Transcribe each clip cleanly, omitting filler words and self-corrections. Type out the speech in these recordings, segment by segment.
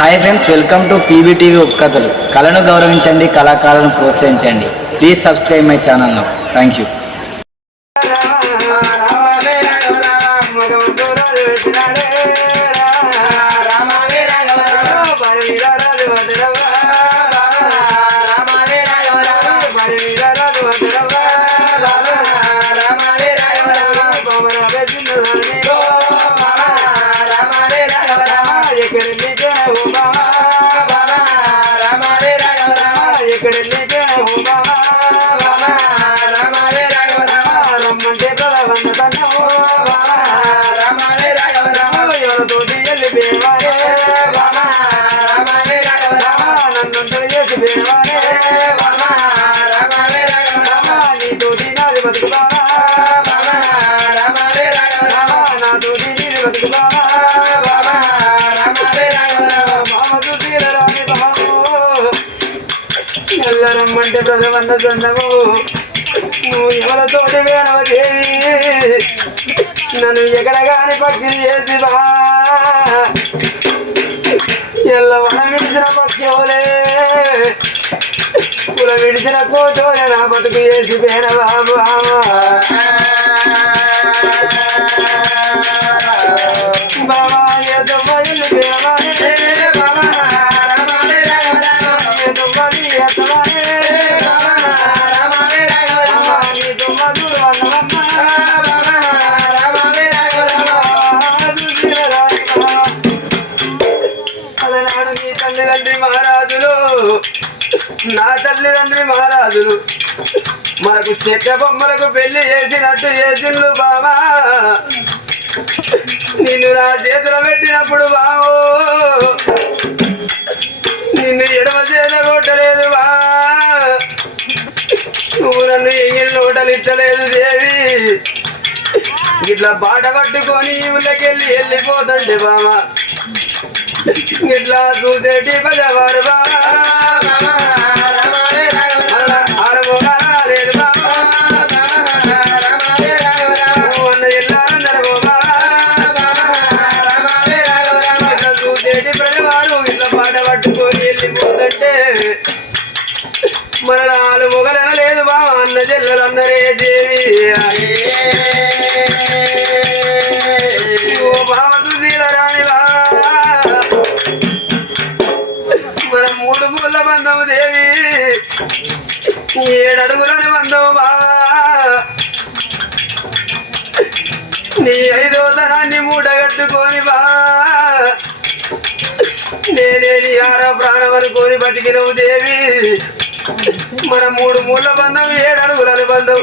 Hi friends, welcome to PBTV ఉపకథలు. కళను గౌరవించండి, కళాకారులను ప్రోత్సహించండి. Please subscribe my channel now. Thank you. రమ్మంటే ప్రజవన్న జొన్నము నువ్వు ఎవరితోటి వేనవ దేవి నన్ను ఎక్కడ కాని పక్షి చేసి బా ఎల్ల వన విడిచిన పక్షులే కుల విడిచిన కోచోయ నా బతుకు చేసి పేన బాబా బాబా ఏదో బయలు పేవానే బాబా నా తల్లిదండ్రి మహారాజులు మనకు చెక్క బొమ్మలకు పెళ్లి చేసినట్టు చేసిండు బావా నిన్ను నా చేతిలో పెట్టినప్పుడు బావో నిన్ను ఎడమ చేత కొట్టలేదు బా నువ్వు నన్ను ఎంగిల్ నోటలు ఇచ్చలేదు దేవి ఇట్లా బాట పట్టుకొని ఊళ్ళకెళ్ళి వెళ్ళిపోతుంటే బావా ఇట్లా చూసేటి పదవారు బావా లేదు బావా ఇట్లా చూసేటి ప్రజవారు ఇట్లా బాట పట్టుకొని వెళ్ళిపోతుంటే మన నాలు మొగలన లేదు బావా అన్న చెల్లెలు అందరే దేవి బావ సుశీల రాని బా మన మూడు మూల బంధము దేవి 7 అడుగులని బంధము బా నీ 5వ తరాన్ని మూటగట్టుకొని బా నేనే నీ 6వ ప్రాణం అనుకొని బతికినవు దేవి మన 3 మూల బంధం 7 అడుగులని బంధం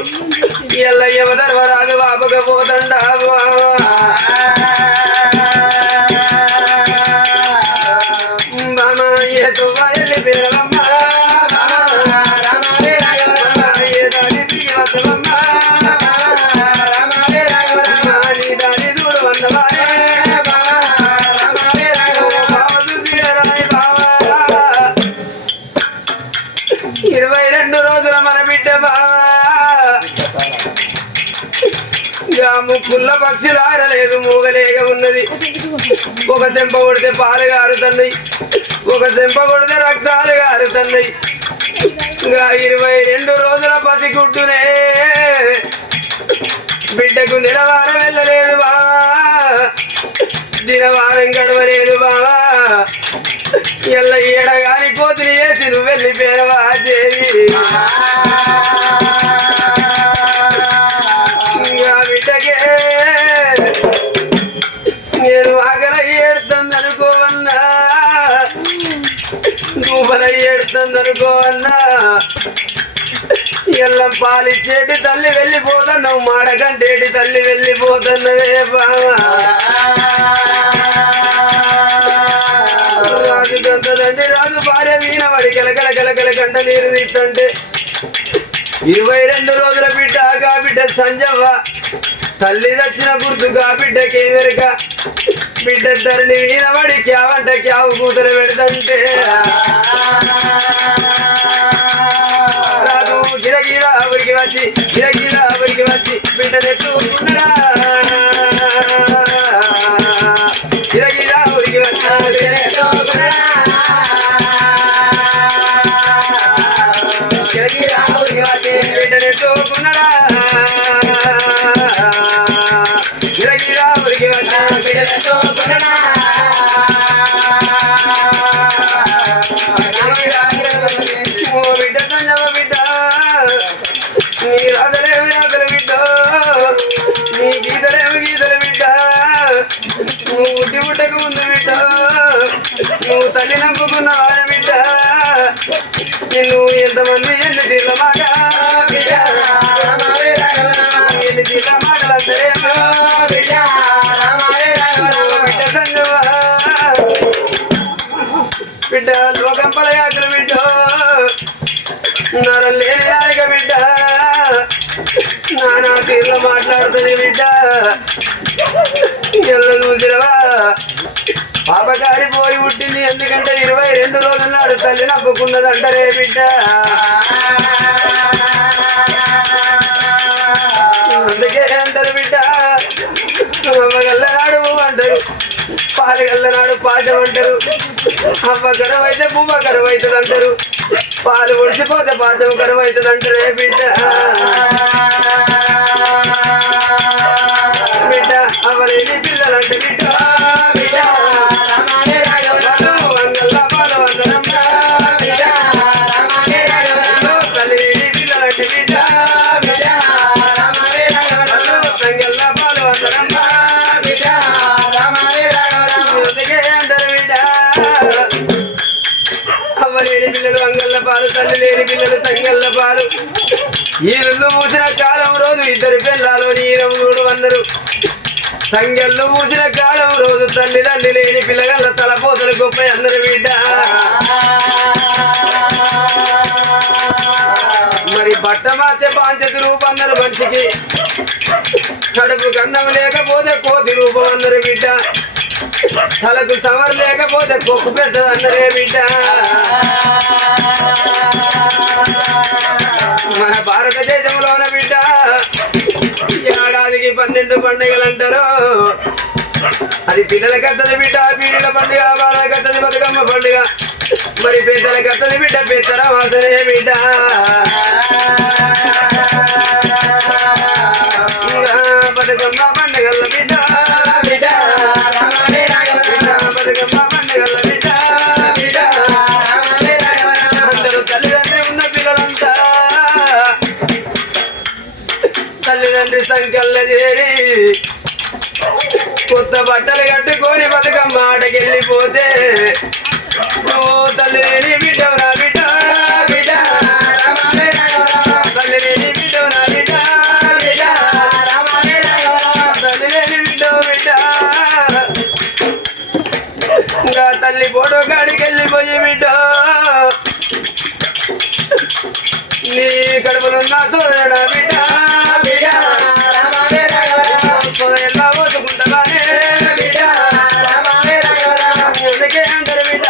ఎల్లయ్య ధర్మరాజు బాపకపోతండా ముక్కుల్ల పక్షి రారలేదు మూగలేగా ఉన్నది ఒక చెంప కొడితే పాలు గారుతున్నాయి ఒక చెంప కొడితే రక్తాలు గారుతున్నాయి ఇంకా 22 రోజుల పసిగుడ్డునే బిడ్డకు నిలవారం వెళ్ళలేదు బావా దినవారం గడవలేదు బావా ఎల్ల ఏడగాని కోతులు వేసి నువ్వు వెళ్ళిపోయినవా దేవి బిడ్డకే నేను ఆకల ఏడుతుందనుకోవన్నా దూపల ఏడుతుందనుకోవన్నా ఎల్లం పాలిచ్చేటి తల్లి వెళ్ళిపోతున్నావు మాడకంటేటి తల్లి వెళ్ళిపోతున్నవే బావా రాజు గంతదండి రాజు భార్య వీణవాడి కలకల కలకల గంట నీరు తీస్తుంటే 22 రోజుల బిడ్డ గా బిడ్డ సంజవ్వ తల్లి దచ్చిన గుర్తుగా బిడ్డకేమెరక బిడ్డ ధరణి వీణవాడి క్యావంట క్యావు కూతురు పెడతంటే రాజు గిరగిరా ఊరికి వచ్చి బిడ్డనెత్తుకున్నాడా గిరగిరా ఊరికి వచ్చి నువ్వు తల్లి నమ్ముకున్న వాడ బిడ్డ నిన్ను ఎంతమంది ఎన్ని తీర్ల మాట బిడ్డ ఎన్ని తీర్ల మాటలు అంటారేమో బిడ్డ బిడ్డ సంగవా బిడ్డ లోకం పలయాకులు బిడ్డ నరలేని నాలిక బిడ్డ నానా తీర్ల మాట్లాడుతుంది బిడ్డ ఎల్ల చూసినవా పాపగారి పోయి పుట్టింది ఎందుకంటే 22 రోజుల నాడు తల్లి నవ్వుకున్నదంటారే బిడ్డ అందుకే అంటారు బిడ్డ అవ్వగల్లనాడు అంటారు పాలగల్లనాడు పాఠం అంటారు అవ్వ కరువు అయితే పువ్వ కరువు అవుతుంది అంటారు పాలు ఒడిచిపోతే పాఠం కరువు అవుతుంది అంటారే బిడ్డ బిడ్డ అవ్వలేని పిల్లలంటే బిడ్డ బిడ్డ అవ్వలేని పిల్లలు అంగళ్ళ పాలు తల్లి లేని పిల్లలు తంగళ్ళ పాలు ఈరుళ్ళు మూసిన కాలం రోజు ఇద్దరు పిల్లలు నీరవుడు అందరు తంగళ్ళు మూసిన కాలం రోజు తల్లి తల్లి లేని పిల్లగల్ల తలపోతలు గొప్ప అందరు బిడ్డ మరి బట్ట మాతే పాంచతి రూపం అందరు మనిషికి కడుపు కన్నం లేకపోతే కోతి రూపం అందరు బిడ్డ తలకు సమర్ లేకపోతే కొప్పు పెద్దది అందరే బిడ్డ మన భారతదేశంలోన బిడ్డ ఏడాదికి 12 పండుగలు అంటారు అది పిల్లలకి వస్తుంది బిడ్డ పీడిల పండుగ వాళ్ళకి వస్తుంది బతుకమ్మ పండుగ మరి పెద్దలకి వస్తుంది బిడ్డ పెద్దల వాసనే బిడ్డ బతుకమ్మ పండుగల బిడ్డ బిడ్డ బతుకమ్మ పండుగల బిడ్డ బిడ్డ అందరూ తల్లిదండ్రి ఉన్న పిల్లలంతా తల్లిదండ్రి సంఖ్యల చేరి కొత్త బట్టలు కట్టుకొని బతుకమ్మ ఆటకెళ్ళిపోతే నువ్వు తల్లి లేని బిడ్డవు నా బిడ్డ బిడ్డ తల్లి లేని బిడ్డవు నా బిడ్డ బిడ్డ తల్లి లేని బిడ్డవు బిడ్డ ఇంకా తల్లి ఫోటో కాడికి వెళ్ళిపోయి బిడ్డ నీ కడుపులున్న సోదరుడా బిడ్డ బిడ్డ సోదరులా పోతుకుంటానే బిడ్డ ఎందుకే అంటారు బిడ్డ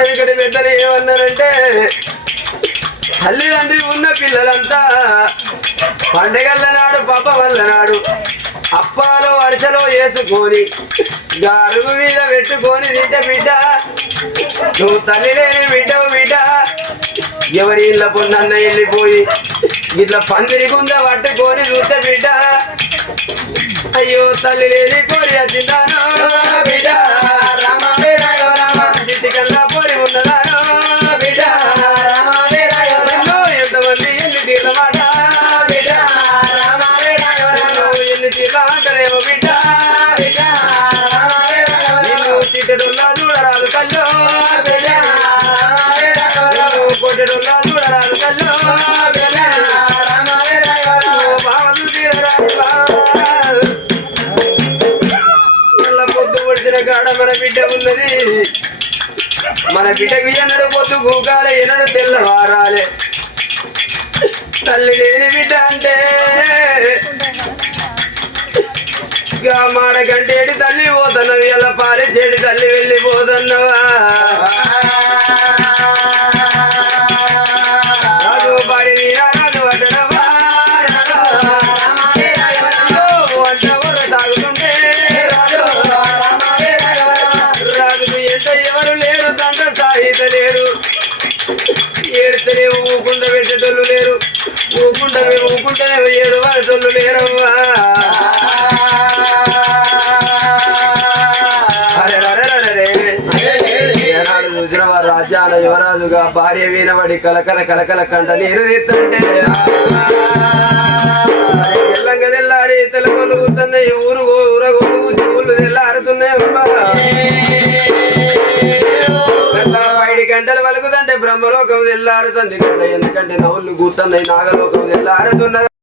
ఎందుకంటే పెద్దలు ఏమన్నారంటే తల్లిదండ్రి ఉన్న పిల్లలంతా పండగల నాడు పాప వల్ల నాడు అప్పాలో అరిసెలో వేసుకొని అరుగు మీద పెట్టుకొని తింటే బిడ్డ నువ్వు తల్లి లేని బిడ్డవు బిడ్డ ఎవరి ఇళ్ళ పొన్నన్న వెళ్ళిపోయి ఇట్లా పందిరి గుంద పట్టుకొని చూస్తే బిడ్డ అయ్యో తల్లి లేని పోరి వచ్చిందాను బిడ్డ జిట్టికల్లా పోరి ఉన్నదాను బిడ్డ ఎంతమంది ఎన్ని తీర్ల మాట బిడ్డ ఎన్ని తీర్ల అంటారేమో బిడ్డ బిడ్డ నిన్ను తిట్టడున్నా చూడరాదు కల్లో బిడ్డ కొట్టడున్నా చూడరాదు కల్లో బిడ్డ బావలు తీరరాదు పొద్దు పొడిచిన కాడ మన బిడ్డ ఉన్నది మన బిడ్డకు ఎన్నడు పొద్దు గూకాలే ఎన్నడు తెల్లవారాలే తల్లి లేని బిడ్డ అంటే మాడ గంటేటి తల్లి పోతున్నావు ఇలా పాలే చెడి తల్లి వెళ్ళిపోతున్నావా రాజు పాడి రాజు అటనవా తాగుతుంటే రాజుకు ఎంత ఎవరు లేరు తంట సాహిత లేరు ఏడితేనే ఊకుంట పెట్టేటోళ్ళు లేరు ఊకుంటేనే ఏడు వాళ్ళ లేరవ్వా చూసినవా రాజ్యాల యువరాజుగా భార్య వీనబడి కలకల కలకల కంట నీరు తీస్తుంటే తెల్లంగా తెల్లారి తెల్లగొలుగుతున్నాయి ఊరు ఊరగొలుగు శివులు తెల్లారుతున్నాయి బయటి గంటలు వలుకుదంటే బ్రహ్మలోకం తెల్లారుతుంది ఎందుకంటే నవ్వులు కూర్తున్నాయి నాగలోకం తెల్లారుతున్నది